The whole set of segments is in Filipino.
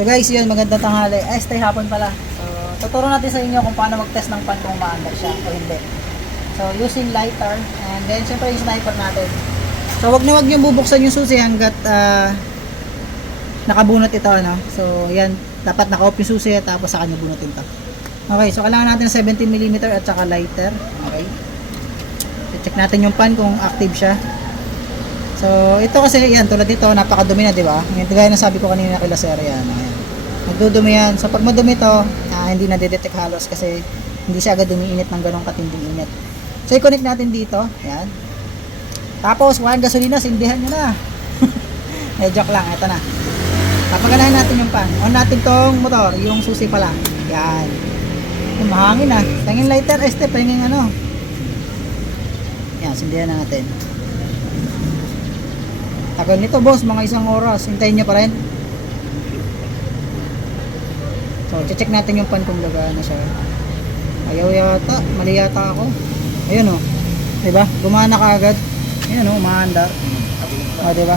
So guys, yun, magandang tanghali. Ay, stay hapon pala. So, tuturo natin sa inyo kung paano mag-test ng pan kung maandar siya o hindi. So, using lighter, and then, syempre yung sniper natin. So, wag na wag nyo bubuksan yung susi hanggat ah, nakabunot ito, ano. So, yan, dapat naka-off yung susi, tapos sa kanya bunutin to. Okay, so kailangan natin ng 17mm at saka lighter. Okay. check natin yung pan kung active siya. So, ito kasi, yan, tulad dito, napakadumi na, di ba? Yan, gaya na sabi ko kanina kay Lacer, yan. Ayan. Nagdudumi yan. So, pag madumi to, ah, hindi na detect halos kasi hindi siya agad umiinit ng ganong katinding init. So, i-connect natin dito. Yan. Tapos, walang gasolina, sindihan nyo na. eh, joke lang, ito na. Papaganahin natin yung pan. On natin tong motor, yung susi pa lang. Yan. Yung mahangin ah. Tangin lighter, este, pahingin ano. Yan, sindihan na natin. Tagal nito boss, mga isang oras. Hintayin nyo pa rin. So, check natin yung pan kung lagaan na siya. Ayaw yata, mali yata ako. Ayun o. Oh. Diba? Gumana ka agad. Ayun o, oh, umaandar. O, diba?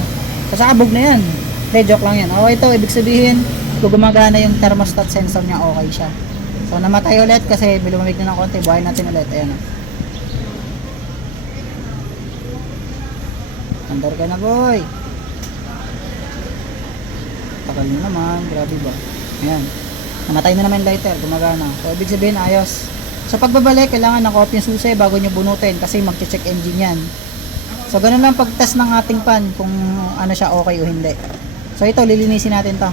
Sasabog na yan. Hindi, joke lang yan. O, ito, ibig sabihin, kung gumagana yung thermostat sensor niya, okay siya. So, namatay ulit kasi lumamig na ng konti. Buhayin natin ulit. Ayan o. Andar ka na, boy. Tagal mo naman. Grabe ba? Ayan. Namatay na naman yung lighter. Gumagana. So, ibig sabihin, ayos. Sa pagbabalik, kailangan naka-off yung susi bago nyo bunutin kasi mag-check engine yan. So, ganun lang pag-test ng ating pan kung ano siya okay o hindi. So, ito, lilinisin natin to.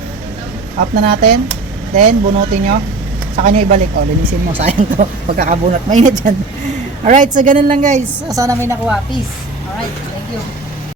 Off na natin. Then, bunutin nyo. Saka nyo ibalik. O, linisin mo. Sayang to. Pagkakabunot. Mainit yan. Alright, so ganun lang guys. Sana may nakuha. Peace. Alright, thank you.